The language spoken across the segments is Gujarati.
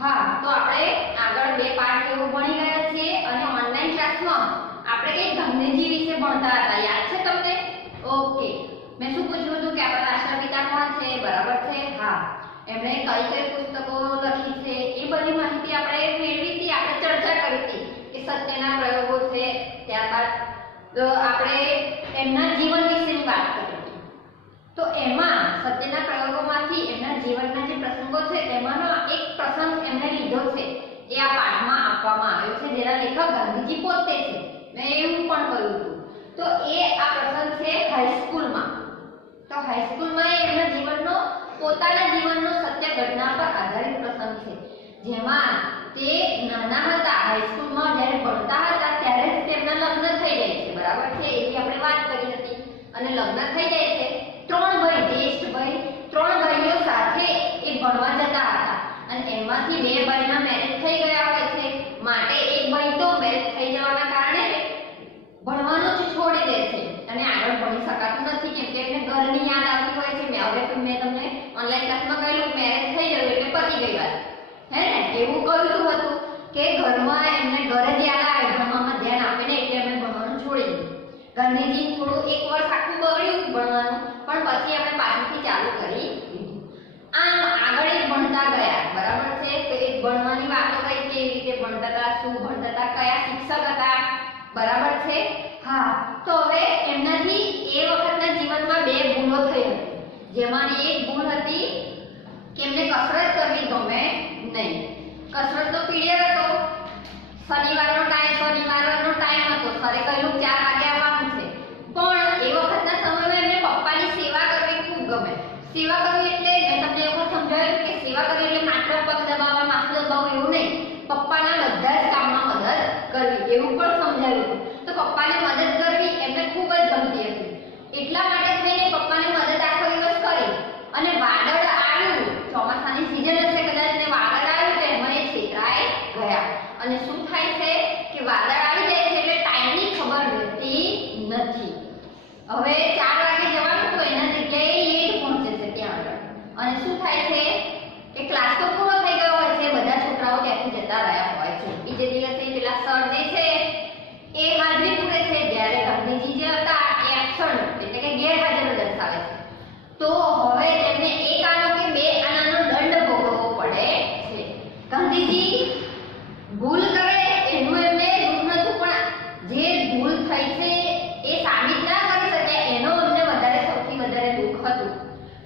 હા, તો આપણે આગળ બે પાઠ એવું ભણી ગયા છીએ અને ઓનલાઈન ક્લાસમાં આપણે એક ગાંધીજી વિશે ભણતા હતા. યાદ છે તમને? ઓકે. મેં શું પૂછ્યું હતું કે આપણા રાષ્ટ્રપિતા કોણ છે? બરાબર છે? હા. એમણે કઈ કઈ પુસ્તકો લખી છે એ બધી માહિતી આપણે મેળવી હતી. આપણે ચર્ચા કરી હતી કે સત્યના પ્રયોગો છે. ત્યારબાદ આપણે એમના જીવન વિશેની વાત કરી હતી. તો એમાં સત્યના પ્રયોગોમાંથી એમના જીવનના જે પ્રસંગો છે તેમાંનો એક પ્રસંગ એમણે લીધો છે એ આ પાઠમાં આપવામાં આવ્યો છે, જેના લેખક ગાંધીજી પોતે છે. મેં એવું પણ કહ્યું હતું. તો એ આ પ્રસંગ છે હાઈસ્કૂલમાં. તો હાઈસ્કૂલમાં એમના જીવનનો પોતાના જીવનનો સત્ય ઘટના પર આધારિત પ્રસંગ છે, જેમાં તે નાના હતા, હાઈસ્કૂલમાં જ્યારે ભણતા હતા ત્યારે જ તેમના લગ્ન થઈ જાય છે. બરાબર છે? એની આપણે વાત કરી હતી. અને લગ્ન થઈ જાય છે. ત્રણ ભાઈ, જ્યેષ્ઠ ભાઈ, ત્રણ ભાઈઓ સાથે એ ભણવા જતા હતા અને એમાંથી બે ભાઈના મેરેજ થઈ ગયા હોય છે. માટે એક ભાઈ તો મેરેજ થઈ જવાના કારણે ભણવાનું જ છોડી દે છે અને આગળ ભણી શકાતું નથી, કેમ કે એમને ઘરની યાદ આવતી હોય છે. મેં તમને ઓનલાઈન ક્લાસમાં કહ્યું મેરેજ થઈ ગયું એટલે પતી ગઈ વાત. હે ને? એવું કહ્યું હતું કે ઘરમાં એમને ઘરે જ યાદ આવે, ભણવામાં ધ્યાન આપે ને એટલે એમને ભણવાનું છોડી દીધું. ગાંધીજી થોડું એક વર્ષ આખું બગડ્યું ભણવાનું, પણ પછી આપણે પાછળથી ચાલુ કરી દીધું. આમ આગળ એક ભણતા ગયા. બરાબર છે? તો એક ભણવાની વાતો કઈ, કેવી રીતે ભણતા હતા, શું ભણતા હતા, કયા શિક્ષક હતા. બરાબર છે? હા. તો હવે એમનાથી એ વખતના જીવનમાં બે ભૂલો થઈ હતી, જેમાંની એક ભૂલ હતી કે એમને કસરત કરવી ગમે નહીં. કસરતનો પીરિયડ હતો, શનિવારનો ટાઈમ હતો. સરે કહ્યું 4 વાગે આવવાનું છે, પણ એ વખતના સમયમાં એમને પપ્પાની સેવા કરવી ખૂબ ગમે. સેવા કરવી એટલે મેં તમને એ વખત સમજાવ્યું કે સેવા કરવી એટલે માત્ર પગ દબાવવા, માથું દબાવવું એવું નહીં, પપ્પાના બધા જ કામમાં મદદ કરવી એવું પણ સમજાવ્યું. તો પપ્પાને મદદ કરવી એમને ખૂબ જ ગમતી હતી. એટલા માટે થઈને પપ્પાને મદદ આખો દિવસ કરી અને વાદળ આવ્યું, ચોમાસાની સીઝન હશે કદાચ, ને વાદળ આવ્યું તો એમાં એ છેતરાઈ ગયા. અને શું થાય છે કે વાદળ આવી જાય છે એટલે ટાઈમની ખબર રહેતી નથી. હવે 4 વાગે જવાનું તો એના જગ્યાએ લેટ પહોંચે છે ત્યાં આગળ. અને શું થાય છે કે ક્લાસ તો પૂરો થઈ ગયો હોય છે, બધા છોકરાઓ ત્યાંથી જતા રહ્યા હોય છે. બીજે દિવસે પેલા સર જે છે એ હાજરી પૂરે છે, જ્યારે ગાંધીજી જે હતા એ એબ્સન્ટ એટલે કે ગેરહાજર દર્શાવે છે. તો હવે તેમને એક આનો કે બે આનાનો દંડ ભોગવવો પડે છે. ગાંધીજી ભૂલ કરે એનું એમને દુઃખ નતું, પણ જે ભૂલ થઈ છે એ સાબિત ના કરી શકે એનો એમને સૌથી વધારે દુઃખ હતું.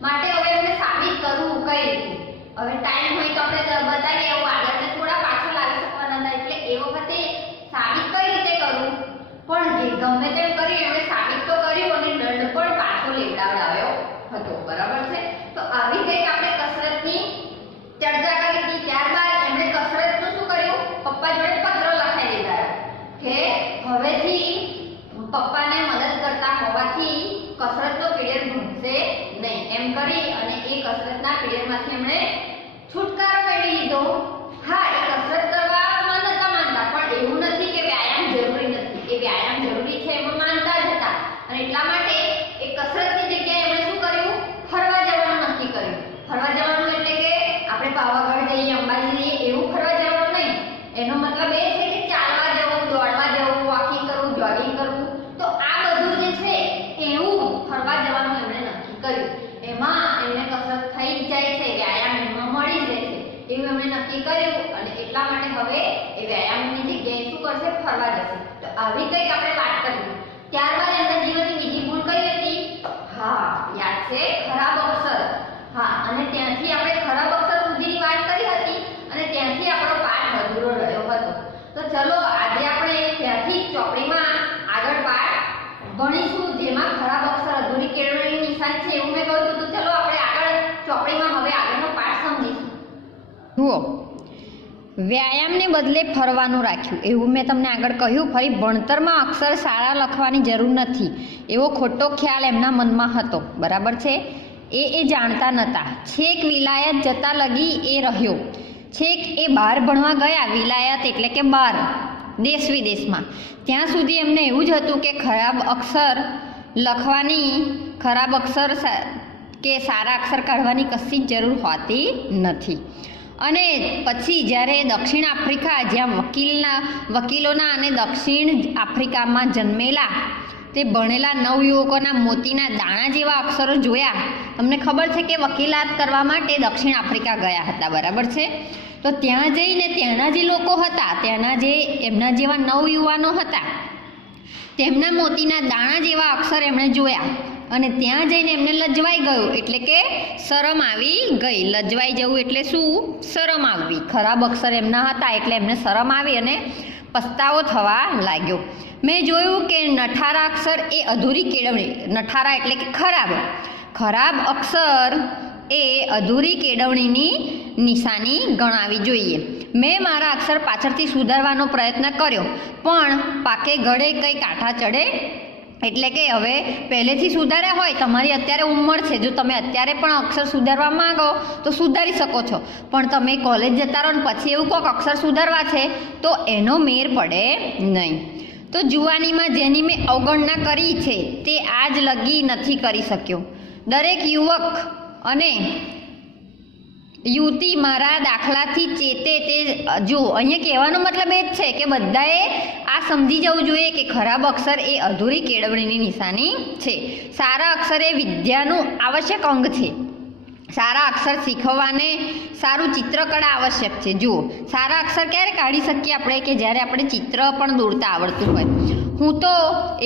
માટે હવે એમને સાબિત કરવું કઈ રીતે? હવે ટાઈમ હોય તો આપણે બતાવીએ, એવું આગળને થોડા પાછળ લાવી શકવાના હતા. એટલે એ વખતે સાબિત કઈ રીતે કરવું, પણ જે ગમે તેમ કરી એમણે સાબિત તો કર્યું અને દંડ પણ પાછો લેવડાવ્યો હતો. બરાબર છે? તો આવી કંઈક આપણે કસરતની ચર્ચા કરી હતી. ત્યારબાદ એમણે કસરતનું શું કર્યું? પપ્પા જોડે પત્ર લખાઈ દીધા કે હવેથી પપ્પાને મદદ કરતા હોવાથી કસરતનો પીરિયડ ભૂલશે નહીં, એમ કરી અને એ કસરતના પીરિયડમાંથી એમણે છુટકારો મેળવી લીધો. હા, એ કસરત કરવામાં નતા માનતા, પણ એવું નથી કે વ્યાયામ જરૂરી નથી. એ વ્યાયામ જરૂરી છે એમાં માનતા જ હતા. અને એટલા માટે એ કસરતની જગ્યાએ એમણે શું કર્યું? ફરવા જવાનું નક્કી કર્યું. ફરવા જવાનું એટલે કે આપણે પાવાગઢ જઈએ, અંબાજી જઈએ એવું ફરવા જવાનું નહીં. એનો મતલબ એ છે કે ચાલવા જવું, દોડવા જવું, વોકિંગ કરવું, જોગિંગ કરવું. તો આ બધું જે છે એવું ફરવા જવાનું એમણે નક્કી કર્યું. એમાં એમને કસરત થઈ જ જાય છે, વ્યાયામ એમાં મળી જાય છે એવું એમણે નક્કી કર્યું. અને એટલા માટે હવે એ વ્યાયામની જગ્યાએ શું કરશે? ફરવા જશે. તો આવી કંઈક આપણે વાત કરી. ત્યારબાદ એમના જીવનની બીજી ભૂલ કઈ હતી? હા, યાદ છે? ખરાબ અક્ષર. હા, અને ત્યાંથી આપણે ખરાબ અક્ષર સુધીની વાત કરી હતી અને ત્યાંથી આપણો પાઠ અધૂરો રહ્યો હતો. તો ચલો આજે આપણે ત્યાંથી ચોપડીમાં આગળ પાઠ ભણીશું, જેમાં ખરાબ અક્ષર અધૂરી કેળવણીની નિશાન છે એવું મેં કહ્યું. તો ચલો આપણે આગળ ચોપડીમાં હવે આગળનો પાઠ સમજીશું. જુઓ, વ્યાયામને બદલે ફરવાનું રાખ્યું એવું મેં તમને આગળ કહ્યું. ફરી ભણતરમાં અક્ષર સારા લખવાની જરૂર નથી એવો ખોટો ખ્યાલ એમના મનમાં હતો. બરાબર છે? એ જાણતા નહોતા. છેક વિલાયત જતા લગી એ રહ્યો. છેક એ બહાર ભણવા ગયા, વિલાયત એટલે કે બહાર, દેશ વિદેશમાં, ત્યાં સુધી એમને એવું જ હતું કે ખરાબ અક્ષર લખવાની, ખરાબ અક્ષર કે સારા અક્ષર કાઢવાની કશી જ જરૂર હોતી નથી. અને પછી જ્યારે દક્ષિણ આફ્રિકા જ્યાં વકીલોના અને દક્ષિણ આફ્રિકામાં જન્મેલા તે ભણેલા નવયુવકોના મોતીના દાણા જેવા અક્ષરો જોયા. તમને ખબર છે કે વકીલાત કરવા માટે દક્ષિણ આફ્રિકા ગયા હતા, બરાબર છે? તો ત્યાં જઈને ત્યાંના જે લોકો હતા, ત્યાંના જે એમના જેવા નવયુવાનો હતા, તેમના મોતીના દાણા જેવા અક્ષર એમણે જોયા અને ત્યાં જઈને એમને લજવાઈ ગયું, એટલે કે શરમ આવી ગઈ. લજવાઈ જવું એટલે શું? શરમ આવવી. ખરાબ અક્ષર એમના હતા એટલે એમને શરમ આવી અને પસ્તાવો થવા લાગ્યો. મેં જોયું કે નઠારા અક્ષર એ અધૂરી કેળવણી, નઠારા એટલે કે ખરાબ અક્ષર એ અધૂરી કેળવણીની નિશાની ગણાવી જોઈએ. મેં મારા અક્ષર પાછળથી સુધારવાનો પ્રયત્ન કર્યો, પણ પાકે ગળે કંઈ કાંઠા ચડે. એટલે કે હવે પહેલેથી સુધાર્યા હોય, તમારી અત્યારે ઉંમર છે, જો તમે અત્યારે પણ અક્ષર સુધારવા માંગો તો સુધારી શકો છો, પણ તમે કોલેજ જતા રહો ને પછી એવું કોઈક અક્ષર સુધારવા છે તો એનો મેર પડે નહીં. તો જુવાનીમાં જેની મેં અવગણના કરી છે તે આજ લગી નથી કરી શક્યો. દરેક યુવક અને યુવતી મારા દાખલાથી ચેતે તે જો. અહીંયા કહેવાનો મતલબ એ જ છે કે બધાએ આ સમજી જવું જોઈએ કે ખરાબ અક્ષર એ અધૂરી કેળવણીની નિશાની છે. સારા અક્ષર એ વિદ્યાનું આવશ્યક અંગ છે. સારા અક્ષર શીખવવાને સારું ચિત્રકળા આવશ્યક છે. જુઓ, સારા અક્ષર ક્યારે કાઢી શકીએ આપણે? કે જ્યારે આપણે ચિત્ર પણ દોરતા આવડતું હોય. હું તો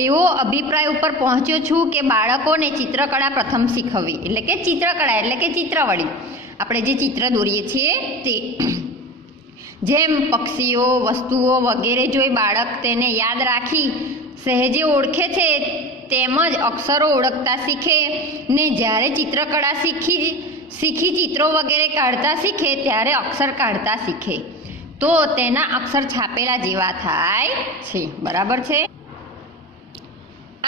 એવો અભિપ્રાય ઉપર પહોંચ્યો છું કે બાળકોને ચિત્રકળા પ્રથમ શીખવવી, એટલે કે ચિત્રકળા એટલે કે ચિત્રવળી, આપણે જે ચિત્ર દોરીએ છીએ તે. જેમ પક્ષીઓ, વસ્તુઓ વગેરે જોઈ બાળક તેને યાદ રાખી સહેજે ઓળખે છે, તેમજ અક્ષરો ઓળખતા શીખે ને જ્યારે ચિત્રકળા શીખી ચિત્રો વગેરે કાઢતા શીખે ત્યારે અક્ષર કાઢતા શીખે તો તેના અક્ષર છાપેલા જેવા થાય છે, બરાબર છે?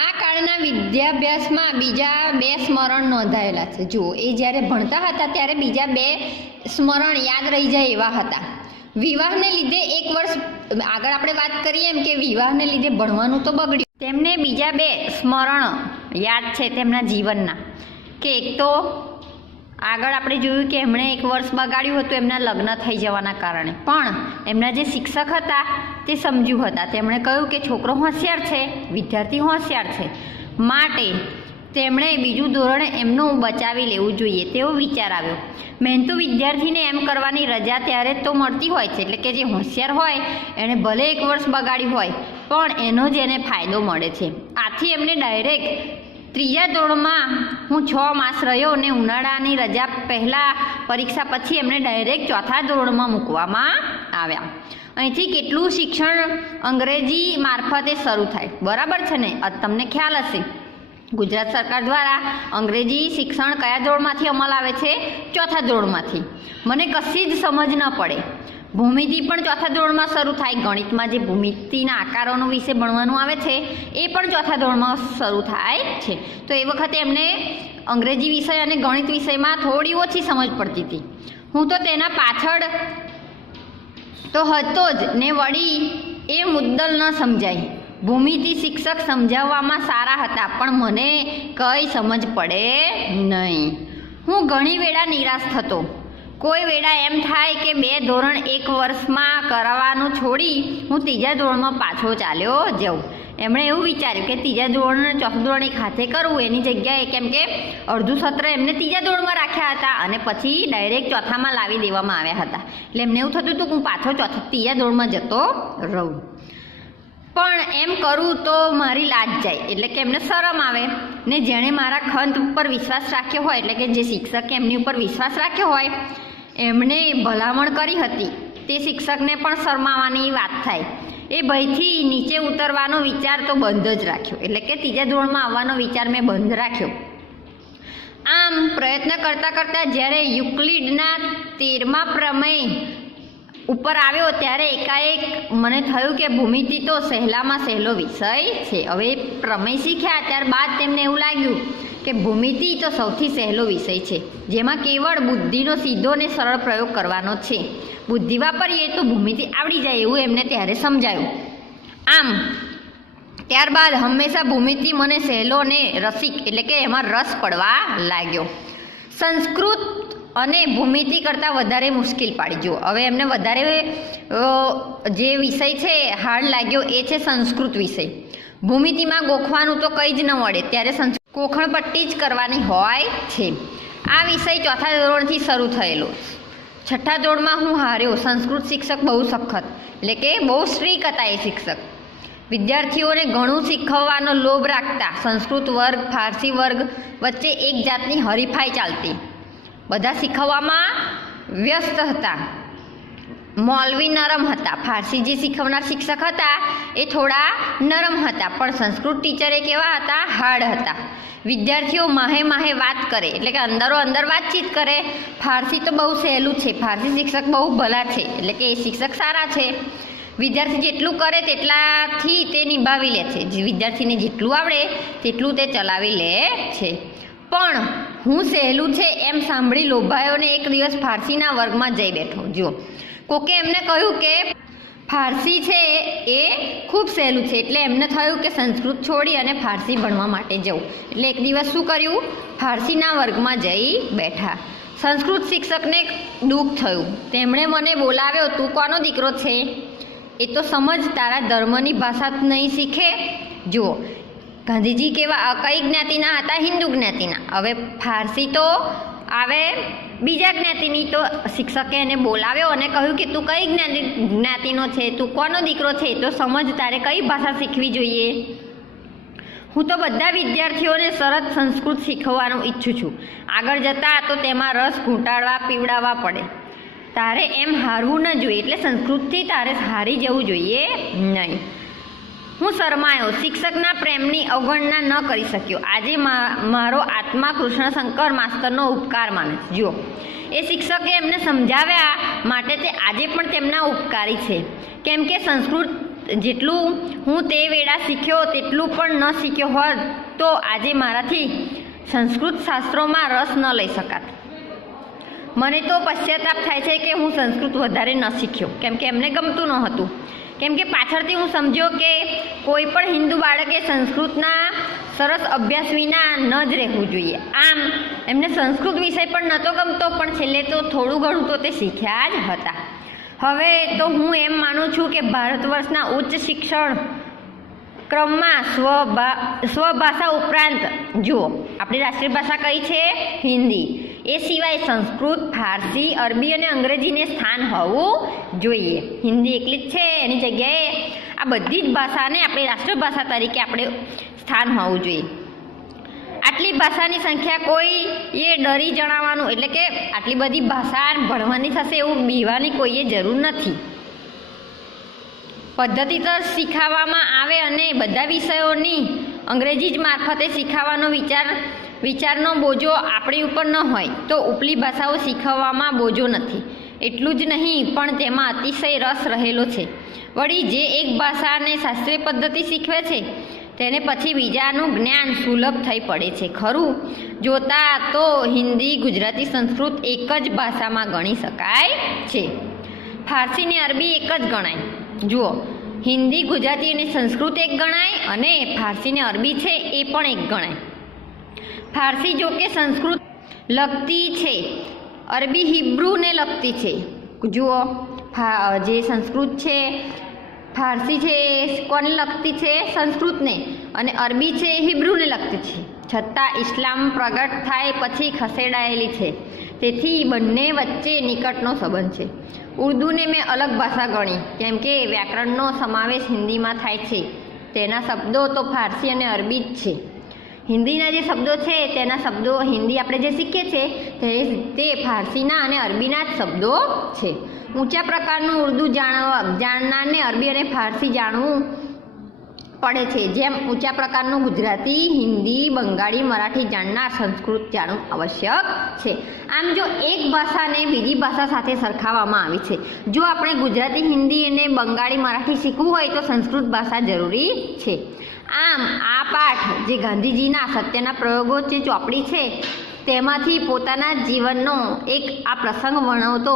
આ કાળના વિદ્યાભ્યાસમાં બીજા 2 સ્મરણ નોંધાયેલા છે. જુઓ, એ જ્યારે ભણતા હતા ત્યારે બીજા 2 સ્મરણ યાદ રહી જાય એવા હતા. વિવાહને લીધે 1 વર્ષ આગળ આપણે વાત કરીએ એમ કે વિવાહને લીધે ભણવાનું તો બગડ્યું. તેમને બીજા 2 સ્મરણ યાદ છે તેમના જીવનના, કે એક તો આગળ આપણે જોયું કે એમણે 1 વર્ષ બગાડ્યું હતું એમના લગ્ન થઈ જવાના કારણે, પણ એમના જે શિક્ષક હતા તે સમજુ હતા. તેમણે કહ્યું કે છોકરો હોશિયાર છે, વિદ્યાર્થી હોશિયાર છે, માટે તેમણે બીજું ધોરણે એમનું બચાવી લેવું જોઈએ તેવો વિચાર આવ્યો. મહેનતુ વિદ્યાર્થીને એમ કરવાની રજા ત્યારે તો મળતી હોય છે, એટલે કે જે હોશિયાર હોય એણે ભલે 1 વર્ષ બગાડ્યું હોય પણ એનો જ એને ફાયદો મળે છે. આથી એમને ડાયરેક્ટ 3જા ધોરણમાં હું 6 માસ રહ્યો અને ઉનાળાની રજા પહેલાં પરીક્ષા પછી એમને ડાયરેક્ટ 4થા ધોરણમાં મૂકવામાં આવ્યા. અહીંથી કેટલું શિક્ષણ અંગ્રેજી મારફતે શરૂ થાય, બરાબર છે ને? તમને ખ્યાલ હશે ગુજરાત સરકાર દ્વારા અંગ્રેજી શિક્ષણ કયા ધોરણમાંથી અમલ આવે છે? 4થા ધોરણમાંથી. મને કશી જ સમજ ન પડે. ભૂમિતિ પણ 4થા ધોરણમાં શરૂ થાય. ગણિતમાં જે ભૂમિતિના આકારોનો વિશે ભણવાનું આવે છે એ પણ 4થા ધોરણમાં શરૂ થાય છે. તો એ વખતે એમને અંગ્રેજી વિષય અને ગણિત વિષયમાં થોડી ઓછી સમજ પડતી હતી. હું તો તેના પાછળ તો હતો જ ને વળી એ મુદ્દલ ન સમજાય. ભૂમિતિ શિક્ષક સમજાવવામાં સારા હતા પણ મને કંઈ સમજ પડે નહીં. હું ઘણી વેળા નિરાશ થતો. કોઈ વેળા એમ થાય કે 2 ધોરણ 1 વર્ષમાં કરાવવાનું છોડી હું 3જા ધોરણમાં પાછો ચાલ્યો જાઉં. એમણે એવું વિચાર્યું કે 3જા ધોરણ અને 4થું ધોરણ એક હાથે કરવું, એની જગ્યાએ કેમ કે અડધું સત્ર એમને 3જા ધોરણમાં રાખ્યા હતા અને પછી ડાયરેક્ટ 4થામાં લાવી દેવામાં આવ્યા હતા. એટલે એમને એવું થતું હતું કે હું પાછો 3જા ધોરણમાં જતો રહું. પણ એમ કરું તો મારી લાજ જાય, એટલે કે એમને શરમ આવે ને. જેણે મારા ખંત ઉપર વિશ્વાસ રાખ્યો હોય, એટલે કે જે શિક્ષકે એમની ઉપર વિશ્વાસ રાખ્યો હોય, એમણે ભલામણ કરી હતી તે શિક્ષકને પણ શરમાવાની વાત થાય. એ ભયથી નીચે ઉતરવાનો વિચાર તો બંધ જ રાખ્યો, એટલે કે 3જા ધોરણમાં આવવાનો વિચાર મેં બંધ રાખ્યો. આમ પ્રયત્ન કરતાં કરતાં જ્યારે યુક્લિડના 13મા પ્રમેય ઉપર આવ્યો ત્યારે એકાએક મને થયું કે ભૂમિતિ તો સહેલામાં સહેલો વિષય છે. હવે પ્રમેય શીખ્યા ત્યારબાદ તેમને એવું લાગ્યું કે ભૂમિતિ તો સૌથી સહેલો વિષય છે, જેમાં કેવળ બુદ્ધિનો સીધો ને સરળ પ્રયોગ કરવાનો છે. બુદ્ધિ વાપરીએ તો ભૂમિતિ આવડી જાય એવું એમને ત્યારે સમજાયું. આમ ત્યારબાદ હંમેશા ભૂમિતિ મને સહેલો ને રસિક, એટલે કે એમાં રસ પડવા લાગ્યો. સંસ્કૃત અને ભૂમિતિ કરતાં વધારે મુશ્કેલ પાડી. જુઓ હવે એમને વધારે જે વિષય છે હાર્ડ લાગ્યો એ છે સંસ્કૃત વિષય. ભૂમિતિમાં ગોખવાનું તો કંઈ જ ન મળે, ત્યારે કોખણપટ્ટી જ કરવાની હોય છે. આ વિષય ચોથા ધોરણથી શરૂ થયેલો. છઠ્ઠા ધોરણમાં હું હાર્યો. સંસ્કૃત શિક્ષક બહુ સખત, એટલે કે બહુ સ્ટ્રીક હતા એ શિક્ષક. વિદ્યાર્થીઓને ઘણું શીખવવાનો લોભ રાખતા. સંસ્કૃત વર્ગ ફારસી વર્ગ વચ્ચે એક જાતની હરીફાઈ ચાલતી. બધા શીખવવામાં વ્યસ્ત હતા. મૌલવી નરમ હતા. ફારસી જે શીખવનાર શિક્ષક હતા એ થોડા નરમ હતા, પણ સંસ્કૃત ટીચરે કેવા હતા? હાર્ડ હતા. વિદ્યાર્થીઓ માહે માહે વાત કરે, એટલે કે અંદરો અંદર વાતચીત કરે. ફારસી તો બહુ સહેલું છે. ફારસી શિક્ષક બહુ ભલા છે, એટલે કે એ શિક્ષક સારા છે. વિદ્યાર્થી જેટલું કરે તેટલાથી તે નિભાવી લે છે. જે વિદ્યાર્થીને જેટલું આવડે તેટલું તે ચલાવી લે છે. પણ હું સહેલું છે એમ સાંભળી લોભાયો ને એક દિવસ ફારસીના વર્ગમાં જઈ બેઠો. જુઓ, કોકે એમને કહ્યું કે ફારસી છે એ ખૂબ સહેલું છે, એટલે એમને થયું કે સંસ્કૃત છોડી અને ફારસી ભણવા માટે જવું. એટલે એક દિવસ શું કર્યું? ફારસીના વર્ગમાં જઈ બેઠા. સંસ્કૃત શિક્ષકને દુઃખ થયું. તેમણે મને બોલાવ્યો. તું કોનો દીકરો છે? એ તો સમજ, તારા ધર્મની ભાષા જ નહીં શીખે. જુઓ, ગાંધીજી કેવા કઈ જ્ઞાતિના હતા? હિન્દુ જ્ઞાતિના. હવે ફારસી તો આવે બીજા જ્ઞાતિની. તો શિક્ષકે એને બોલાવ્યો અને કહ્યું કે તું કઈ જ્ઞાતિનો છે? તું કોનો દીકરો છે? તો સમજ, તારે કઈ ભાષા શીખવી જોઈએ. હું તો બધા વિદ્યાર્થીઓને સરસ સંસ્કૃત શીખવવાનું ઈચ્છું છું. આગળ જતાં તો તેમાં રસ ઘૂંટાડવા પીવડાવવા પડે. તારે એમ હારવું ન જોઈએ, એટલે સંસ્કૃતથી તારે હારી જવું જોઈએ નહીં. હું શરમાયો. શિક્ષકના પ્રેમની અવગણના ન કરી શક્યો. આજે મારો આત્મા કૃષ્ણશંકર માસ્તરનો ઉપકાર માને છે. જુઓ, એ શિક્ષકે એમને સમજાવ્યા માટે તે આજે પણ તેમના ઉપકારી છે. કેમ કે સંસ્કૃત જેટલું હું તે વેળા શીખ્યો તેટલું પણ ન શીખ્યો હોત તો આજે મારાથી સંસ્કૃત શાસ્ત્રોમાં રસ ન લઈ શકાત. મને તો પશ્ચાતાપ થાય છે કે હું સંસ્કૃત વધારે ન શીખ્યો, કેમ કે એમને ગમતું ન હતું. કેમ કે પાછળથી હું સમજ્યો કે કોઈ પણ હિન્દુ બાળકે સંસ્કૃતના સરસ અભ્યાસ વિના ન જ રહેવું જોઈએ. આમ એમને સંસ્કૃત વિષય પણ નહોતો ગમતો, પણ છેલ્લે તો થોડું ઘણું તો તે શીખ્યા જ હતા. હવે તો હું એમ માનું છું કે ભારત વર્ષના ઉચ્ચ શિક્ષણ ક્રમમાં સ્વભાષા ઉપરાંત, જુઓ આપણી રાષ્ટ્રીય ભાષા કઈ છે? હિન્દી. એ સિવાય સંસ્કૃત, ફારસી, અરબી અને અંગ્રેજીને સ્થાન હોવું જોઈએ. હિન્દી એકલી જ છે, એની જગ્યાએ આ બધી જ ભાષાને આપણી રાષ્ટ્રભાષા તરીકે આપણે સ્થાન હોવું જોઈએ. આટલી ભાષાની સંખ્યા કોઈ એ ડરી જણાવવાનું, એટલે કે આટલી બધી ભાષા ભણવાની થશે એવું બીવાની કોઈએ જરૂર નથી. પદ્ધતિસર શીખવવામાં આવે અને બધા વિષયોની અંગ્રેજી જ મારફતે શીખવવાનો વિચારનો બોજો આપણી ઉપર ન હોય તો ઉપલી ભાષાઓ શીખવવામાં બોજો નથી. એટલું જ નહીં, પણ તેમાં અતિશય રસ રહેલો છે. વળી જે એક ભાષાને શાસ્ત્રીય પદ્ધતિ શીખવે છે તેને પછી બીજાનું જ્ઞાન સુલભ થઈ પડે છે. ખરું જોતાં તો હિન્દી, ગુજરાતી, સંસ્કૃત એક જ ભાષામાં ગણી શકાય છે. ફારસી ને અરબી એક જ ગણાય. જુઓ, હિન્દી, ગુજરાતી અને સંસ્કૃત એક ગણાય અને ફારસી ને અરબી છે એ પણ એક ગણાય. ફારસી જો કે સંસ્કૃત લગતી છે, અરબી હિબ્રુને લગતી છે. જુઓ, જે સંસ્કૃત છે, ફારસી છે કોને લગતી છે? સંસ્કૃતને. અને અરબી છે હિબ્રુને લગતી છે. છતાં ઇસ્લામ પ્રગટ થાય પછી ખસેડાયેલી છે. તેથી બંને વચ્ચે નિકટનો સંબંધ છે. ઉર્દૂને મેં અલગ ભાષા ગણી, કેમ કે વ્યાકરણનો સમાવેશ હિન્દીમાં થાય છે. તેના શબ્દો તો ફારસી અને અરબી જ છે. હિન્દીના જે શબ્દો છે તેના શબ્દો હિન્દી આપણે જે શીખીએ છીએ તે ફારસીના અને અરબીના જ શબ્દો છે. ઊંચા પ્રકારનું ઉર્દૂ જાણનારને અરબી અને ફારસી જાણવું પડે છે, જેમ ઊંચા પ્રકારનું ગુજરાતી, હિન્દી, બંગાળી, મરાઠી જાણનાર સંસ્કૃત જાણવું આવશ્યક છે. આમ જો એક ભાષાને બીજી ભાષા સાથે સરખાવવામાં આવી છે. જો આપણે ગુજરાતી, હિન્દી અને બંગાળી, મરાઠી શીખવું હોય તો સંસ્કૃત ભાષા જરૂરી છે. આમ આ પાઠ જે ગાંધીજીના સત્યના પ્રયોગો જે ચોપડી છે તેમાંથી પોતાના જીવનનો એક આ પ્રસંગ વર્ણવતો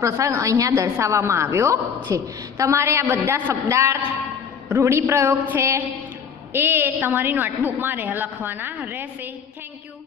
પ્રસંગ અહીંયા દર્શાવવામાં આવ્યો છે. તમારે આ બધા શબ્દાર્થ, રૂઢિપ્રયોગ છે એ તમારી નોટબુકમાં લખવાના રહેશે. Thank you.